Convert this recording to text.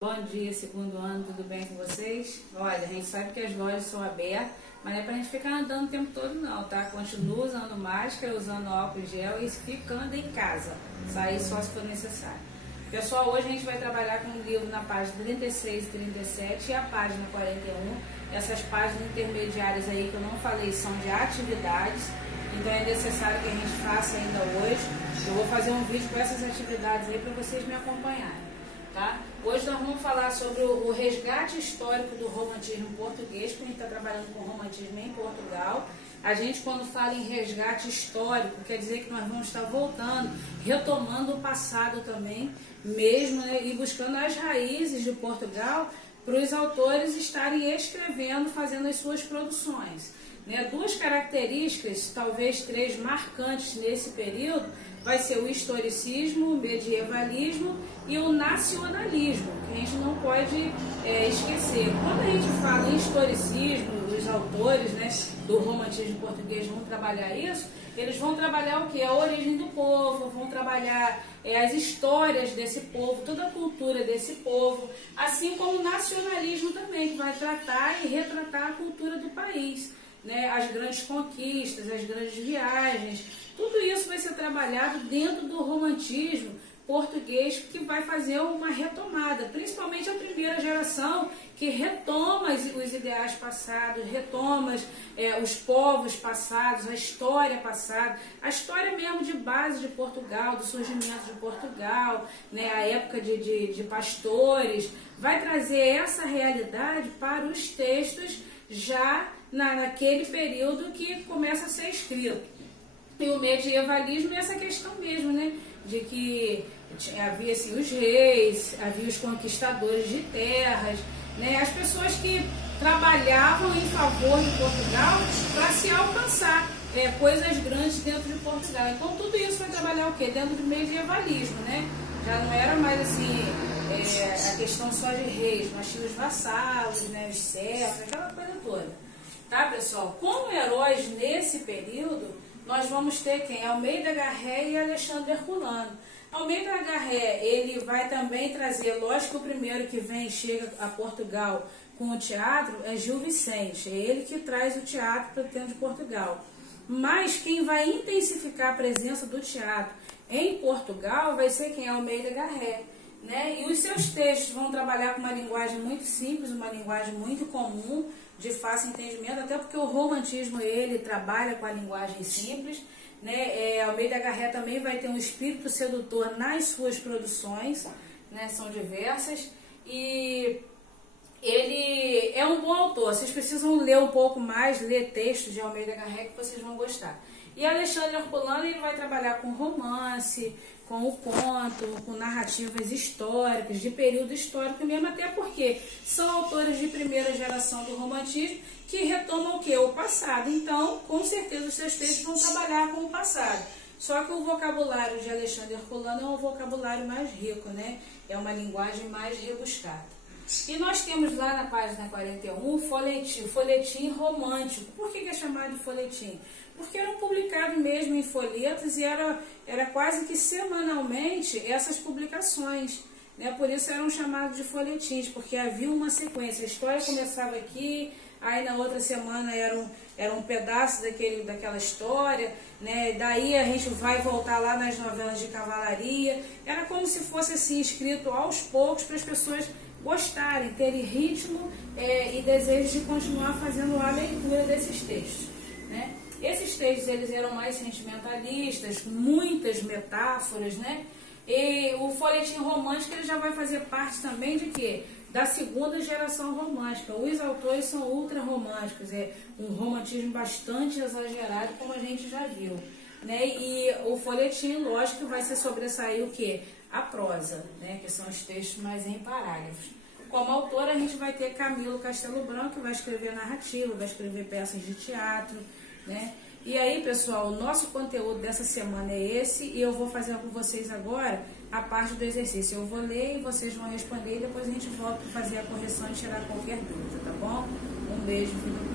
Bom dia, segundo ano, tudo bem com vocês? Olha, a gente sabe que as lojas são abertas, mas não é pra gente ficar andando o tempo todo não, tá? Continua usando máscara, usando álcool gel e ficando em casa. Sair só se for necessário. Pessoal, hoje a gente vai trabalhar com um livro na página 36 e 37 e a página 41. Essas páginas intermediárias aí que eu não falei são de atividades, então é necessário que a gente faça ainda hoje. Eu vou fazer um vídeo com essas atividades aí para vocês me acompanharem. Tá? Hoje nós vamos falar sobre o resgate histórico do romantismo português, porque a gente está trabalhando com romantismo em Portugal. A gente, quando fala em resgate histórico, quer dizer que nós vamos estar voltando, retomando o passado também, mesmo, né, e buscando as raízes de Portugal para os autores estarem escrevendo, fazendo as suas produções. Né? Duas características, talvez três, marcantes nesse período, vai ser o historicismo, o medievalismo e o nacionalismo, que a gente não pode esquecer. Quando a gente fala em historicismo, os autores, né, do romantismo português vão trabalhar isso, eles vão trabalhar o que? A origem do povo, vão trabalhar as histórias desse povo, toda a cultura desse povo, assim como o nacionalismo também, que vai tratar e retratar a cultura do país. Né, as grandes conquistas, as grandes viagens, tudo isso vai ser trabalhado dentro do romantismo português, que vai fazer uma retomada, principalmente a primeira geração, que retoma os ideais passados, retoma os povos passados, a história passada, a história mesmo de base de Portugal, do surgimento de Portugal, né, a época de pastores, vai trazer essa realidade para os textos já naquele período que começa a ser escrito. E o medievalismo é essa questão mesmo, né? De que havia assim, os reis, havia os conquistadores de terras, né? As pessoas que trabalhavam em favor de Portugal para se alcançar coisas grandes dentro de Portugal. Então tudo isso vai trabalhar o quê? Dentro do medievalismo, né? Já não era mais assim a questão só de reis, nós tínhamos os vassalos, né? Os servos, aquela coisa toda. Tá, pessoal? Como heróis nesse período, nós vamos ter quem? Almeida Garré e Alexandre Herculano. Almeida Garré, ele vai também trazer, lógico que o primeiro que chega a Portugal com o teatro é Gil Vicente, é ele que traz o teatro para dentro de Portugal. Mas quem vai intensificar a presença do teatro em Portugal vai ser quem? Almeida Garré. Né? E os seus textos vão trabalhar com uma linguagem muito simples, uma linguagem muito comum, de fácil entendimento, até porque o romantismo ele trabalha com a linguagem simples. Né? Almeida Garré também vai ter um espírito sedutor nas suas produções, né? São diversas, e ele é um bom autor. Vocês precisam ler um pouco mais, ler textos de Almeida Garré, que vocês vão gostar. E Alexandre Herculano ele vai trabalhar com romance, com o conto, com narrativas históricas, de período histórico mesmo, até porque são autores de primeira geração do romantismo que retomam o quê? O passado. Então, com certeza, os seus textos vão trabalhar com o passado. Só que o vocabulário de Alexandre Herculano é um vocabulário mais rico, né? É uma linguagem mais rebuscada. E nós temos lá na página 41 o folhetim romântico. Por que é chamado de folhetim? Porque eram publicados mesmo em folhetos e era quase que semanalmente essas publicações. Né? Por isso eram chamados de folhetins, porque havia uma sequência. A história começava aqui, aí na outra semana era um pedaço daquela história, né? Daí a gente vai voltar lá nas novelas de cavalaria. Era como se fosse assim, escrito aos poucos para as pessoas gostarem, terem ritmo e desejo de continuar fazendo a leitura desses textos. Né? Esses textos eles eram mais sentimentalistas, muitas metáforas, né? E o folhetim romântico ele já vai fazer parte também de quê? Da segunda geração romântica. Os autores são ultra românticos, é um romantismo bastante exagerado, como a gente já viu. Né? E o folhetim, lógico, vai se sobressair o quê? A prosa, né? Que são os textos mais em parágrafos. Como autor, a gente vai ter Camilo Castelo Branco, que vai escrever narrativa, vai escrever peças de teatro, né? E aí, pessoal, o nosso conteúdo dessa semana é esse, e eu vou fazer com vocês agora a parte do exercício. Eu vou ler e vocês vão responder, e depois a gente volta para fazer a correção e tirar qualquer dúvida, tá bom? Um beijo, fica com